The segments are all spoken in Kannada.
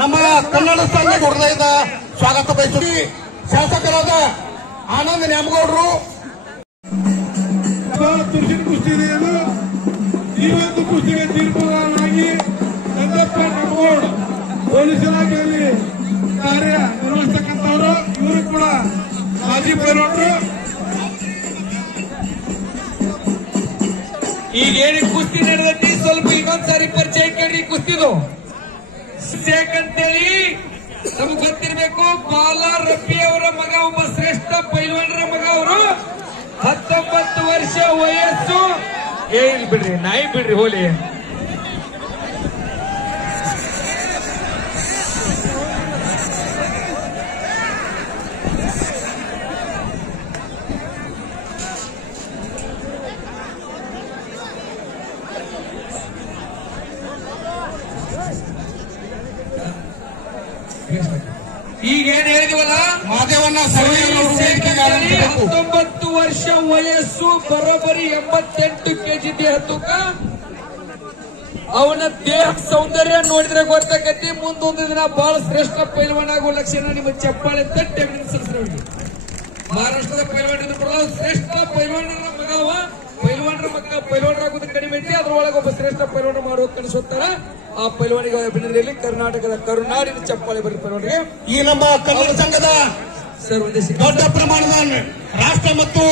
ನಮ್ಮ ಕನ್ನಡ ಸಂಘದ ಹೃದಯದ ಸ್ವಾಗತ ಬಯಸುತ್ತಿ ಶಾಸಕರಾದ ಆನಂದ್ ನ್ಯಾಮಗೌಡರು ತುರ್ಸಿನ ಕುಸ್ತಿ ಇದೆ. ಈ ಒಂದು ಕುಸ್ತಿಗೆ ತೀರ್ಪುಗಾರನಾಗಿ ನಂದಪ್ಪ ನಮಗೋಡ್ ಪೊಲೀಸ್ ಇಲಾಖೆಯಲ್ಲಿ ಕಾರ್ಯ ನಿರ್ವಹಿಸತಕ್ಕಂಥವರು. ಇವರು ಕೂಡ ಮಾಜಿ ಪೈಲವಾನರು. ಈಗ ಏನಿ ಕುಸ್ತಿ ನಡೆದೈತಿ ಸ್ವಲ್ಪ ಇನ್ನೊಂದ್ಸಾರಿ ಪರಿಚಯ ಕೇಳಿ ಕುಸ್ತಿದು ಅಂತೇಳಿ ನಮ್ಗೆ ಗೊತ್ತಿರಬೇಕು. ಬಾಲಾ ರಬ್ಬಿ ಅವರ ಮಗ, ಒಬ್ಬ ಶ್ರೇಷ್ಠ ಪೈಲ್ವಾನರ ಮಗ. ಅವರು 19 ವರ್ಷ ವಯಸ್ಸು. ಇಲ್ಲಿ ಬಿಡ್ರಿ, ನಾಯಿ ಬಿಡ್ರಿ ಹೋಲಿ. ಈಗೇನ್ ಹೇಳಿದವಲ್ಲ, ಮಾದೇವಣ್ಣ 19 ವರ್ಷ ವಯಸ್ಸು, ಬರೋಬ್ಬರಿ 88 ಕೆಜಿ ದೇಹ ತೂಕ. ಅವನ ದೇಹ ಸೌಂದರ್ಯ ನೋಡಿದ್ರೆ ಗೊತ್ತಾಗತಿ ಮುಂದೊಂದು ದಿನ ಬಹಳ ಶ್ರೇಷ್ಠ ಪೈಲ್ವಾನ್ ಆಗುವ ಲಕ್ಷಣ. ನಿಮ್ಮ ಚಪ್ಪಾಳೆ ತಟ್ಟಿ ಅಭಿನಂದಿಸಲ್ರಿ. ಮಹಾರಾಷ್ಟ್ರದ ಪೈಲ್ವಾನ್ ಶ್ರೇಷ್ಠ ಪೈಲ್ವಾನರ ಮಗ. ಪೈಲ್ವಾನರ ಮಗ ಪೈಲ್ವಾನರಾಗುವುದು ಕಡಿಮೆ ಐತಿ, ಅದ್ರೊಳಗೆ ಒಬ್ಬ ಶ್ರೇಷ್ಠ ಪೈಲ್ವಾನ ಮಾಡುವ ಕನಸುತ್ತಾರ. ಆ ಪೈಲ್ವಾನಿಗೆ ಅಭಿನಂದನೆಯಲ್ಲಿ ಕರ್ನಾಟಕದ ಕರುನಾಡಿನ ಚಪ್ಪಾಳೆ ಬರೀ ಪೈಲ್ವಾನಿಗೆ. ಈ ನಮ್ಮ ಕನ್ನಡ ಸಂಘದ ದೊಡ್ಡ ಪ್ರಮಾಣದ ರಾಷ್ಟ್ರ ಮತ್ತು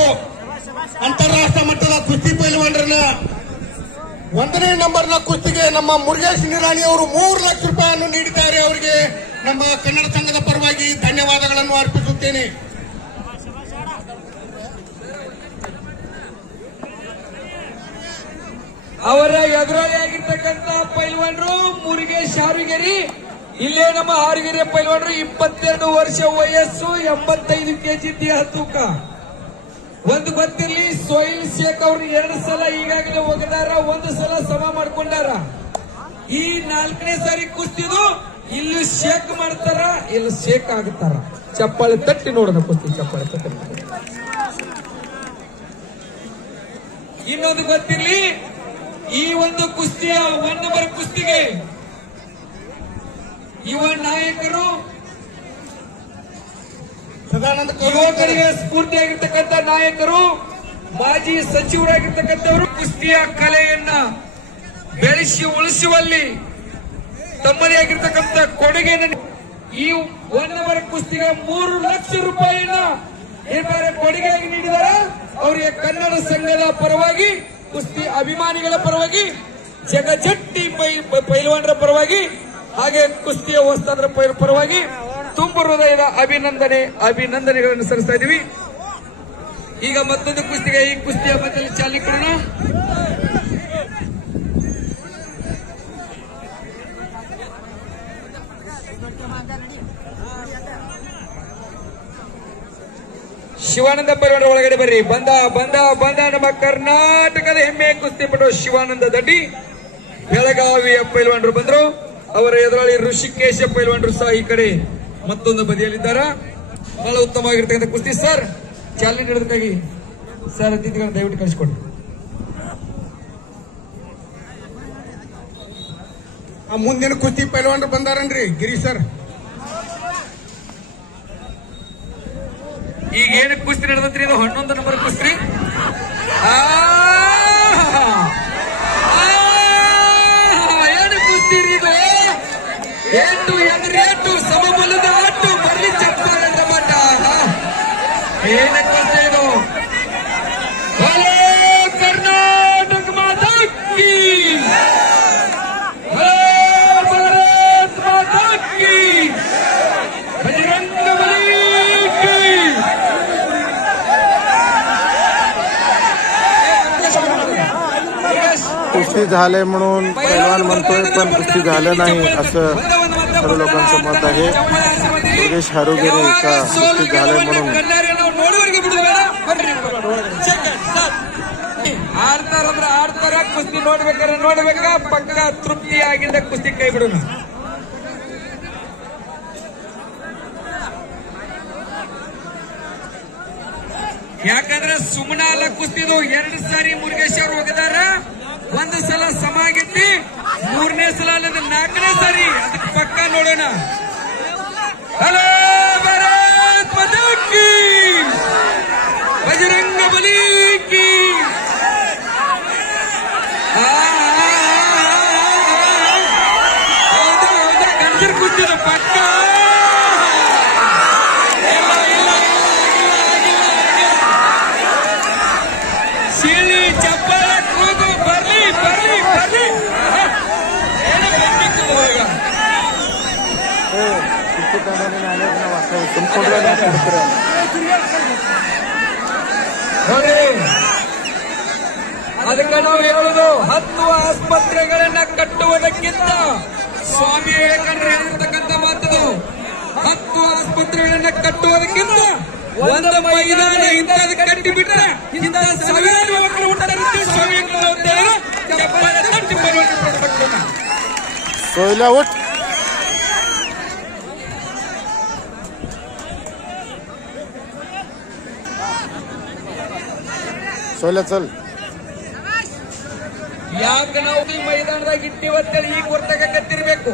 ಅಂತಾರಾಷ್ಟ್ರ ಮಟ್ಟದ ಕುಸ್ತಿ ಪೈಲ್ವಾನರನ್ನ 1ನೇ ನಂಬರ್ನ ಕುಸ್ತಿಗೆ ನಮ್ಮ ಮುರುಗೇಶ್ ನಿರಾಣಿ ಅವರು 3 ಲಕ್ಷ ರೂಪಾಯಿಯನ್ನು ನೀಡಿದ್ದಾರೆ. ಅವರಿಗೆ ನಮ್ಮ ಕನ್ನಡ ಸಂಘದ ಪರವಾಗಿ ಧನ್ಯವಾದಗಳನ್ನು ಅರ್ಪಿಸುತ್ತೇನೆ. ಅವರ ಎದುರಾಳಿ ಆಗಿರ್ತಕ್ಕಂಥ ಪೈಲ್ವಾನರು ಮುರುಗೇಶ್ ಹಾರುಗೆರಿ. ಇಲ್ಲೇ ನಮ್ಮ ಹಾರುಗೆರೆ ಪೈಲ್ವಾನರು 22 ವರ್ಷ ವಯಸ್ಸು, 85 ಕೆಜಿ ದೇಹ ತೂಕ. ಒಂದು ಗೊತ್ತಿರಲಿ, ಸೋಯಿಲ್ ಶೇಖ್ ಅವರು 2 ಸಲ ಈಗಾಗಲೇ ಒಗದಾರ, 1 ಸಲ ಸಮ ಮಾಡ್ಕೊಂಡಾರ. ಈ 4ನೇ ಸಾರಿ ಕುಸ್ತಿದು ಇಲ್ಲಿ ಶೇಕ್ ಮಾಡ್ತಾರ, ಇಲ್ಲಿ ಶೇಕ್ ಆಗುತ್ತಾರ. ಚಪ್ಪಾಳೆ ತಟ್ಟಿ ನೋಡೋಣ ಕುಸ್ತಿ, ಚಪ್ಪಾಳೆ ತಟ್ಟಿ. ಇನ್ನೊಂದು ಗೊತ್ತಿರಲಿ, ಈ ಒಂದು ಕುಸ್ತಿಯ 1 ನಂಬರ್ ಕುಸ್ತಿಗೆ ಯುವ ನಾಯಕರು, ಯುವಕರಿಗೆ ಸ್ಫೂರ್ತಿಯಾಗಿರ್ತಕ್ಕಂಥ ನಾಯಕರು, ಮಾಜಿ ಸಚಿವರಾಗಿರ್ತಕ್ಕಂಥವರು ಕುಸ್ತಿಯ ಕಲೆಯನ್ನ ಬೆಳೆಸಿ ಉಳಿಸುವಲ್ಲಿ ತಮ್ಮದೇ ಆಗಿರ್ತಕ್ಕಂಥ ಕೊಡುಗೆಯನ್ನು ಈ 1 ನಂಬರ್ ಕುಸ್ತಿಗೆ 3 ಲಕ್ಷ ರೂಪಾಯಿಯನ್ನ ಕೊಡುಗೆಯಾಗಿ ನೀಡಿದ್ದಾರೆ. ಅವರಿಗೆ ಕನ್ನಡ ಸಂಘದ ಪರವಾಗಿ, ಕುಸ್ತಿ ಅಭಿಮಾನಿಗಳ ಪರವಾಗಿ, ಜಗಜಟ್ಟಿ ಪೈಲ್ವಾನರ ಪರವಾಗಿ, ಹಾಗೆ ಕುಸ್ತಿಯ ವಸ್ತಾದ್ರ ಪರವಾಗಿ ತುಂಬ ಹೃದಯದ ಅಭಿನಂದನೆಗಳನ್ನು ಸಲ್ಲಿಸ್ತಾ ಇದ್ದೀವಿ. ಈಗ ಮತ್ತೊಂದು ಕುಸ್ತಿಗೆ, ಈ ಕುಸ್ತಿಯ ಮಧ್ಯದಲ್ಲಿ ಚಾಲನೆ ಕೊಡೋಣ. ಶಿವಾನಂದ ಪೈಲ್ವಾನರ ಒಳಗಡೆ ಬರ್ರಿ. ಬಂದ ನಮ್ಮ ಕರ್ನಾಟಕದ ಹೆಮ್ಮೆಯ ಕುಸ್ತಿಪಟು ಶಿವಾನಂದ ದಡ್ಡಿ, ಬೆಳಗಾವಿಯ ಪೈಲ್ವಾನರು ಬಂದ್ರು. ಅವರ ಎದುರಾಳಿ ಋಷಿಕೇಶ ಪೈಲ್ವಾನರು ಸಹ ಈ ಕಡೆ ಮತ್ತೊಂದು ಬದಿಯಲ್ಲಿದ್ದಾರೆ. ಬಹಳ ಉತ್ತಮವಾಗಿರ್ತಕ್ಕಂಥ ಕುಸ್ತಿ. ಸರ್, ಚಾಲನೆ ನೀಡೋದಕ್ಕಾಗಿ ಸರ್ ಅತಿಥಿಗಳನ್ನು ದಯವಿಟ್ಟು ಕಳಿಸಿಕೊಡಿ. ಮುಂದಿನ ಕುಸ್ತಿ ಪೈಲ್ವಾನರು ಬಂದಾರನ್ರಿ, ಗಿರಿ ಸರ್. ಈಗ ಏನು ಕುಸ್ತಿ ನಡೆದತ್ರಿ? ಇದು 11 ನಂಬರ್ ಕುಸ್ತಿ. ಏನು ಕುಸ್ತಿ ಇದು? ಏಟು ಸಮಬಲದ ಆಟು, ಬರ್ಲಿ ಚಪ್ಪಾಳೆ ಮಟ್ಟ. ಏನ ಕುಸ್ತಿ ಇದು? ಕರ್ನಾಟಕ ಮಾತಾ ಕೀ, ಭಾರತ್ ಮಾತಾ ಕೀ, ಬಜರಂಗ ಬಲಿ ಕೀ. कुस्ती झाले म्हणून पैलवान म्हणतोय, पण कुस्ती झालं नाही असं सर्व लोकांचं मत आहे. मुरुगेश हारुगेरेचा कुस्ती झाले म्हणून ಆಡ್ತಾರ ಕುಸ್ತಿ ನೋಡ್ಬೇಕ ಪಕ್ಕ ತೃಪ್ತಿಯಾಗಿದ್ದ ಕುಸ್ತಿ ಕೈ ಬಿಡೋಣ. ಯಾಕಂದ್ರೆ ಸುಮ್ಮನ ಅಲ್ಲ ಕುಸ್ತಿದು. 2 ಸಾರಿ ಮುರುಗೇಶ್ ಅವರು ಹೋಗಿದಾರ, 1 ಸಲ ಸಮ ಆಗಿದ್ದಿ, 3ನೇ ಸಲ ಅಲ್ಲದ 4ನೇ ಸಾರಿ ಅದಕ್ಕೆ ಪಕ್ಕ ನೋಡೋಣ. ಹಲೋ ಭಾರತ್ ಮಾತಾ ಕೀ, ಬಜರಂಗ ಬಲಿ ಕೀ. ಹೌದಾ ಗಂಜರ್ ಕೂತಿದ ಪಕ್ಕ. ಶಿಳಿ ಚಪ್ಪಾಳ ಕೂಗು ಬರ್ಲಿ ಬರ್ಲಿ ಬರ್ಲಿ. ಏನು ಬರ್ಬೇಕು ಈಗ? ಅದಕ್ಕೆ ನಾವು ಹೇಳುದು 10 ಆಸ್ಪತ್ರೆಗಳನ್ನ ಕಟ್ಟುವುದಕ್ಕಿಂತ ಸ್ವಾಮಿ ವಿವೇಕಾನಂದರು ಹೇಳಿರ್ತಕ್ಕಂಥ ಮಾತದು. 10 ಆಸ್ಪತ್ರೆಗಳನ್ನ ಕಟ್ಟುವುದಕ್ಕಿಂತ ಒಂದು ಮೈದಾನ ಇಂಥದ್ದು ಕಟ್ಟಿಬಿಟ್ರೆ ಇಂಥ ಸಾವಿರಾರು ಮಕ್ಕಳು ಹುಟ್ಟದಂತೆ ಸ್ವಾಮಿ सोयला उठ. सोयला चल. ಯಾಕೆ ನಾವು ಈ ಮೈದಾನದಾಗ ಇಟ್ಟಿವತ್ತೇಳಿ ಈಗ ಗೊತ್ತಾಗತ್ತಿರ್ಬೇಕು.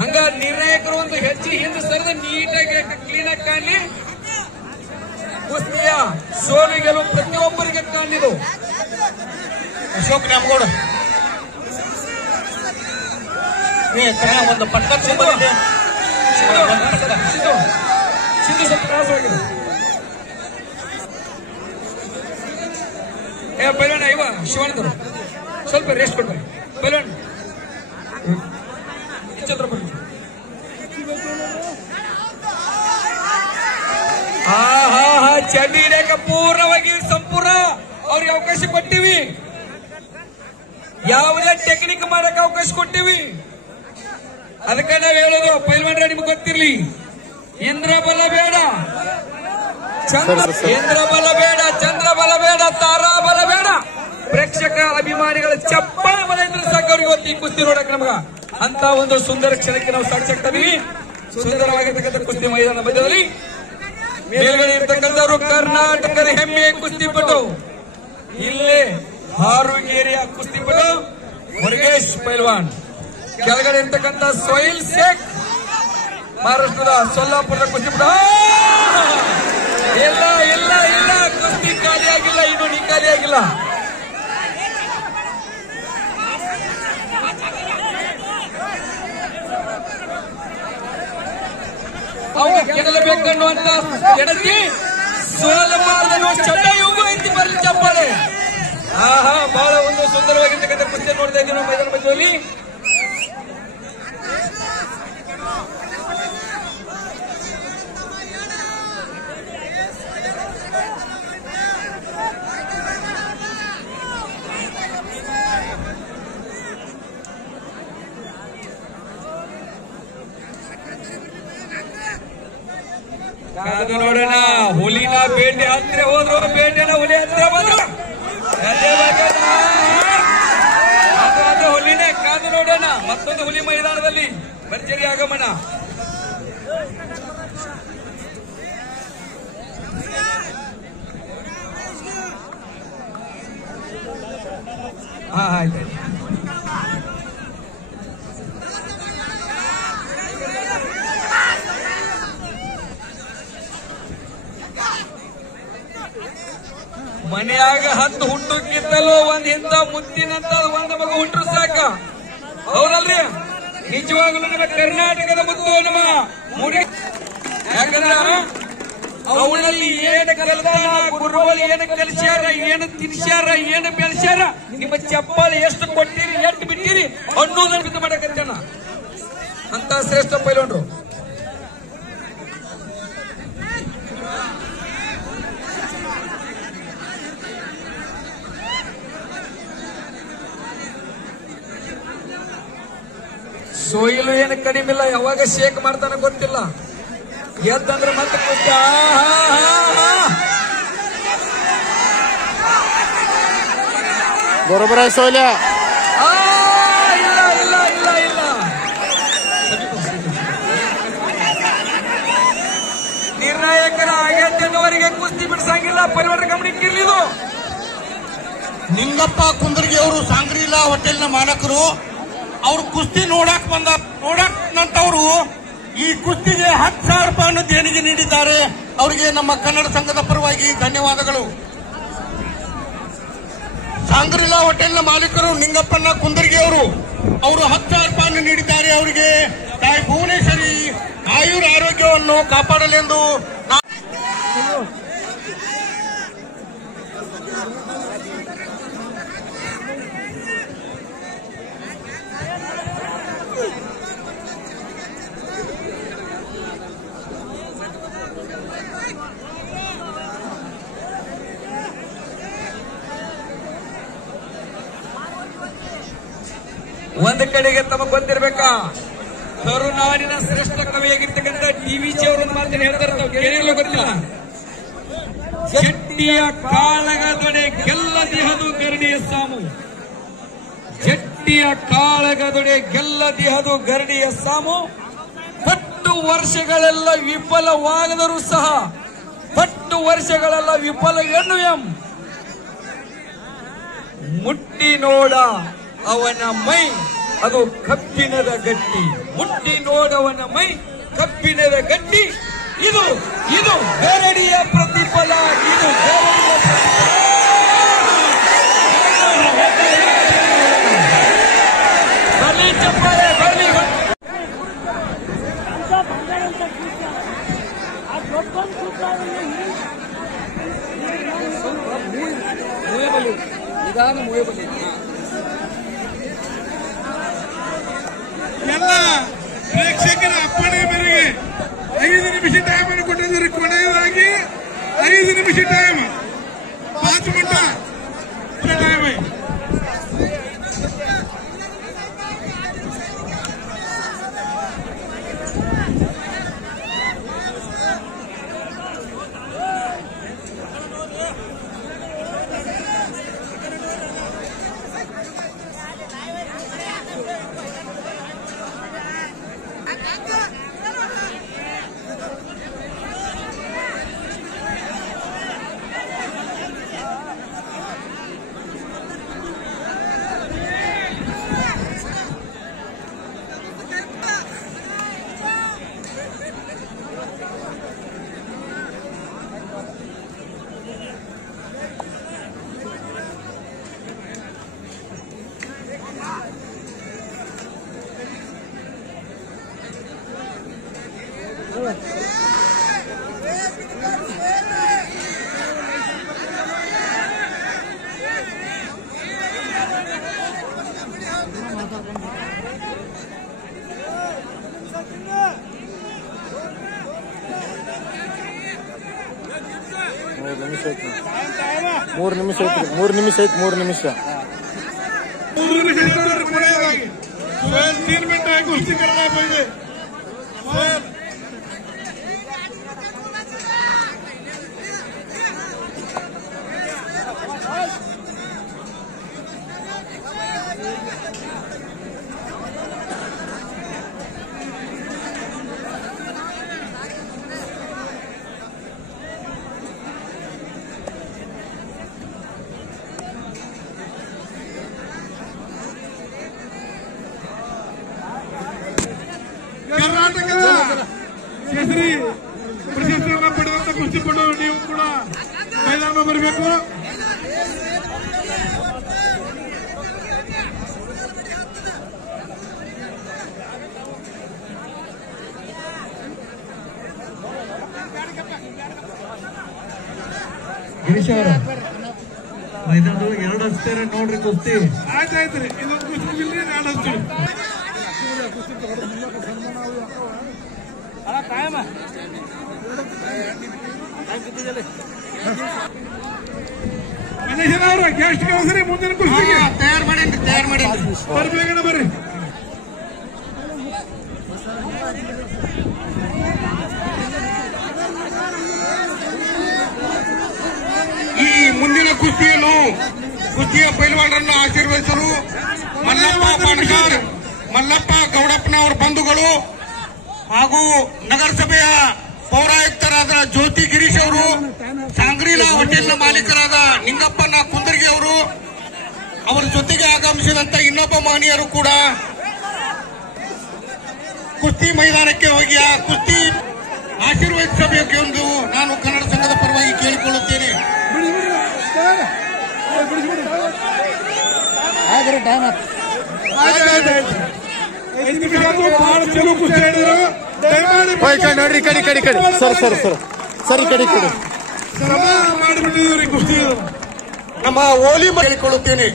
ಹಂಗ ನಿರ್ಣಾಯಕರು ಒಂದು ಹೆಜ್ಜೆ ಹಿಂದೆ ಸರಿದ ನೀಟಾಗಿ ಕ್ಲೀನ್ ಆಗಿ ಕಾಣಲಿ. ಕುಸ್ತಿಯ ಸೋಲು ಗೆಲುವು ಪ್ರತಿಯೊಬ್ಬರಿಗೆ ಕಾಣಲಿದು. ಅಶೋಕ್ ನ್ಯಾಮಗೌಡ ಒಂದು ಪಟ್ಟ ಬಂದಿದೆ. ಸಿದ್ದು ಸ್ವಲ್ಪ ತ್ರಾಸವಾಗಿದೆ. ಪೈಲಣ್ಣ ಇವ ಶಿವಾನಂದರು ಸ್ವಲ್ಪ ರೆಸ್ಟ್ ಕೊಡ್ತಾರೆ. ಪೈಲಣ್ಣ ಛತ್ರಪತಿ ಚಡ್ಡಿ ಹಿಡಿಯಕ ಪೂರ್ಣವಾಗಿ ಸಂಪೂರ್ಣ ಅವ್ರಿಗೆ ಅವಕಾಶ ಕೊಟ್ಟಿವಿ. ಯಾವುದೇ ಟೆಕ್ನಿಕ್ ಮಾಡಕ್ ಅವಕಾಶ ಕೊಟ್ಟಿವಿ. ಅದಕ್ಕೆ ನಾವು ಹೇಳೋದು ಪೈಲ್ವಾನ್ರ ನಿಮ್ಗೆ ಗೊತ್ತಿರ್ಲಿ, ಇಂದ್ರ ಬಲ ಬೇಡ, ಇಂದ್ರ ಬಲ ಬೇಡ, ಚಂದ್ರ ಬಲ ಬೇಡ, ತಾರಾ ಬಲ ಬೇಡ. ಪ್ರೇಕ್ಷಕ ಅಭಿಮಾನಿಗಳ ಚಪ್ಪಾಳೆ ಬಲ ಇದ್ರೆ ಸಾಕು ಅವ್ರಿಗೆ ಇವತ್ತು ಈ ಕುಸ್ತಿ ನೋಡಕ್ ನಮಗ ಅಂತ ಒಂದು ಸುಂದರ ಕ್ಷಣಕ್ಕೆ ನಾವು ಸಾಕ್ಷಾಗ್ತಾ ಇದೀವಿ. ಸುಂದರವಾಗಿರ್ತಕ್ಕಂಥ ಕುಸ್ತಿ ಮೈದಾನ ಮಧ್ಯದಲ್ಲಿ ಮೇಲ್ಗಡೆ ಇರ್ತಕ್ಕಂಥವ್ರು ಕರ್ನಾಟಕದ ಹೆಮ್ಮೆಯ ಕುಸ್ತಿಪಟು, ಇಲ್ಲೇ ಹಾರುಗೇರಿಯ ಕುಸ್ತಿಪಟು ಮುರುಗೇಶ್ ಪೈಲ್ವಾನ್, ಕೆಳಗಡೆ ಇರ್ತಕ್ಕಂಥ ಸೊಯಿಲ್ ಶೇಖ್ ಮಹಾರಾಷ್ಟ್ರದ ಸೊಲ್ಲಾಪುರದ ಕುಸ್ತಿಪಟು. ಇಲ್ಲ ಇಲ್ಲ ಇಲ್ಲ, ಕುಸ್ತಿ ಖಾಲಿಯಾಗಿಲ್ಲ, ಇನ್ನು ನೀ ಖಾಲಿಯಾಗಿಲ್ಲ. ಅವಾಗ ಗೆಲ್ಲಬೇಕನ್ನುವಂತ ಎಡತಿ ಸೋಲಬಾರದನ್ನು ಚಡ್ಡ ಯೋಗ ಐತಿ ಬರಲಿ ಚಪ್ಪಾಳೆ. ಬಹಳ ಒಂದು ಸುಂದರವಾಗಿರ್ತಕ್ಕಂಥ ಕುಸ್ತಿ ನೋಡ್ತಾ ಇದ್ದೀವಿ ನಾವು ಮೈದಾನ ಮಧ್ಯದಲ್ಲಿ. ಕಾದು ನೋಡೋಣ, ಹುಲಿನ ಬೇಟೆ ಹತ್ರ ಹೋದ್ರು, ಬೇಟೆನ ಹುಲಿ ಹತ್ರ ಬಂದ್ರು. ಅದು ಹುಲಿನೇ. ಕಾದು ನೋಡೋಣ, ಮತ್ತೊಂದು ಹುಲಿ ಮೈದಾನದಲ್ಲಿ ಭರ್ಜರಿ ಆಗಮನ. ಆಯ್ತು. ಮನೆಯಾಗ 10 ಹುಟ್ಟಕ್ಕಿಂತಲೂ ಒಂದ್ ಇಂಥ ಮುತ್ತಿನಂತ ಒಂದು ಮಗ ಹುಟ್ಟರು ಸಾಕ. ಹೌದಲ್ರಿ? ನಿಜವಾಗ್ಲೂ ನಮ್ಮ ಕರ್ನಾಟಕದ ಮುತ್ತು ನಮ್ಮ ಮುಡಿ. ಯಾಕಂದ್ರ ಅವನಲ್ಲಿ ಏನು ಕಲಿತಾನ, ಗುರುಗಳು ಏನು ಕಲಿಸ್ಯಾರ, ಏನು ತಿನ್ಸ್ಯಾರ, ಏನು ಬೆಳೆಸ್ಯಾರ, ನಿಮ್ಮ ಚಪ್ಪಾಳೆ ಎಷ್ಟು ಕೊಟ್ಟಿರಿ, ಎಷ್ಟು ಬಿಟ್ಟಿರಿ ಅನ್ನೋದನ್ನ ಬಿದ್ದು ಮಾಡಕತ್ತಾನ ಅಂತ ಶ್ರೇಷ್ಠ ಪೈಲೋನ್ರು. ಸೋಯಿಲು ಏನು ಕಡಿಮೆ ಇಲ್ಲ, ಯಾವಾಗ ಶೇಕ್ ಮಾಡ್ತಾನ ಗೊತ್ತಿಲ್ಲ. ಎದ್ದಂದ್ರೆ ಮತ್ತೆ ಕುಸ್ತಿ. बरोबर आहे सोयल्या. ಇಲ್ಲ ಇಲ್ಲ ಇಲ್ಲ ಇಲ್ಲ, ನಿರ್ಣಾಯಕರ ಆಗೇತನವರಿಗೆ ಕುಸ್ತಿ ಬಿಡಿಸಂಗಿಲ್ಲ. ಪರಿವಾರ ಗಮನಕ್ಕೆ ಇರ್ಲಿದು. ನಿಂಗಪ್ಪ ಕುಂದರ್ಗಿ ಅವರು ಸಾಂಗ್ರಿಲಾ ಹೋಟೆಲ್ನ ಮಾಲಕರು. ಅವ್ರು ಕುಸ್ತಿ ನೋಡಕ್ ನಂತವರು ಈ ಕುಸ್ತಿಗೆ 10,000 ರೂಪಾಯಿಯನ್ನು ದೇಣಿಗೆ ನೀಡಿದ್ದಾರೆ. ಅವರಿಗೆ ನಮ್ಮ ಕನ್ನಡ ಸಂಘದ ಪರವಾಗಿ ಧನ್ಯವಾದಗಳು. ಸಾಂಗ್ರಿಲಾ ಹೋಟೆಲ್ನ ಮಾಲೀಕರು ನಿಂಗಪ್ಪಣ್ಣ ಕುಂದರ್ಗಿ ಅವರು 10,000 ರೂಪಾಯಿಯನ್ನು ನೀಡಿದ್ದಾರೆ. ಅವರಿಗೆ ತಾಯಿ ಭುವನೇಶ್ವರಿ ಆಯುರ್ ಆರೋಗ್ಯವನ್ನು ಕಾಪಾಡಲೆಂದು ಒಂದು ಕಡೆಗೆ ತಮಗೆ ಗೊತ್ತಿರ್ಬೇಕಾ, ಕರುನಾಡಿನ ಶ್ರೇಷ್ಠ ಕವಿಯಾಗಿರ್ತಕ್ಕಂಥ ಟಿ.ವಿ.ಜಿ. ಅವರ ಮಾತಿನ ಹೇಳ್ತಾರೆ, ತಾವು ಕೇಳಿರಲು ಗೊತ್ತಿಲ್ಲ. ಜಟ್ಟಿಯ ಕಾಳಗದೊಡೆ ಗೆಲ್ಲದಿಹದು ಗರಡಿಯ ಸಾಮು, ಜಟ್ಟಿಯ ಕಾಳಗದೊಡೆ ಗೆಲ್ಲದಿಹದು ಗರಡಿಯ ಸಾಮು. ಪಟ್ಟು ವರ್ಷಗಳೆಲ್ಲ ವಿಫಲವಾಗದರೂ ಸಹ ಪಟ್ಟು ವರ್ಷಗಳೆಲ್ಲ ವಿಫಲ ಎನ್ನುವೆಂ. ಮುಟ್ಟಿ ನೋಡ ಅವನ ಮೈ ಅದು ಕಬ್ಬಿಣದ ಗಟ್ಟಿ, ಮುಟ್ಟಿ ನೋಡವನ ಮೈ ಕಬ್ಬಿಣದ ಗಟ್ಟಿ. ಇದು ಇದು ಗರಡಿಯ ಪ್ರತಿಫಲ, ಇದು ಗರಡಿಯ ಪ್ರತಿಫಲ. ಬಲಿ ಚಪ್ಪಾಳೆ, ಬಲಿ ನಿಧಾನ ಮೂಯಬಲಿ. ಎಲ್ಲ ಪ್ರೇಕ್ಷಕರ ಅಪ್ಪಣೆ ಮೇರೆಗೆ 5 ನಿಮಿಷ ಟೈಮ್ ಅನ್ನು ಕೊಟ್ಟಿದ್ದಾರೆ. ಕೊನೆಯದಾಗಿ 5 ನಿಮಿಷ ಟೈಮ್, 5 ಮಿನಿಟ್ ಟೈಮ್. ಮೂರು ನಿಮಿಷ ಐತಿ. 3 ನಿಮಿಷ ಕೊನೆಯದಾಗಿ 3 ಮಿನಿಟ್ ಆಗಿ ಕುಸ್ತಿ करना पहले. ಕರ್ನಾಟಕದ ಕೇಸರಿ ಪ್ರಶಸ್ತಿಯನ್ನು ಪಡೆದಂತ ಕುಸ್ತಿಪಟು ನೀವು ಕೂಡ ಮೈದಾನ ಬರಬೇಕು. ಗಿರೀಶ್ ಅವರ ಮೈದಾನದೊಳಗೆ 2 ಹಚ್ತಾರೆ ನೋಡ್ರಿ ಕುಸ್ತಿ. ಆಯ್ತಾಯ್ತ್ರಿ, ಇದೊಂದು ಕುಸ್ತಿ ಇಲ್ರಿ, 2 ಹಚ್ತೀವಿ. ಗಣೇಶನವ್ರ ಗೆಸ್ಟ್ ಕಳಿಸ್ರಿ ಮುಂದಿನ ಕುಸ್ತಿಗೆ. ತಯಾರು ಮಾಡೇನ್ರಿ. ಬೇಗನೆ ಬರ್ರಿ. ಈ ಮುಂದಿನ ಕುಸ್ತಿಯ ಪೈಲ್ವಾನರನ್ನು ಆಶೀರ್ವದಿಸಲು ಮಲ್ಲಪ್ಪ ಪಾಣಗಾರ್, ಮಲ್ಲಪ್ಪ ಗೌಡಪ್ಪನವರ ಬಂಧುಗಳು ಹಾಗೂ ನಗರಸಭೆಯ ಪೌರಾಯುಕ್ತರಾದ ಜ್ಯೋತಿ ಗಿರೀಶ್ ಅವರು, ಸಾಂಗ್ರಿಲಾ ಹೋಟೆಲ್ನ ಮಾಲೀಕರಾದ ನಿಂಗಪ್ಪಣ್ಣ ಕುಂದರ್ಗಿ ಅವರು, ಅವರ ಜೊತೆಗೆ ಆಗಮಿಸಿದಂತ ಇನ್ನೊಬ್ಬ ಮಹನೀಯರು ಕೂಡ ಕುಸ್ತಿ ಮೈದಾನಕ್ಕೆ ಹೋಗಿ ಆ ಕುಸ್ತಿ ಆಶೀರ್ವದಿಸಬೇಕು ಎಂದು ನಾನು ಕನ್ನಡ ಸಂಘದ ಪರವಾಗಿ ಕೇಳಿಕೊಳ್ಳುತ್ತೇನೆ. ನೋಡ್ರಿ ಕಡಿ ಕಡಿ ಕಡಿ ಸರ್ ಸರ್ ಸರ್ ಸರಿ ಕಡಿ ಕಡಿ ಮಾಡಿಬಿಟ್ಟಿದ್ರಿ ಕುಸ್ತಿ ನಮ್ಮ ಓಲಿ ಕೇಳಿಕೊಳ್ಳುತ್ತೇನೆ.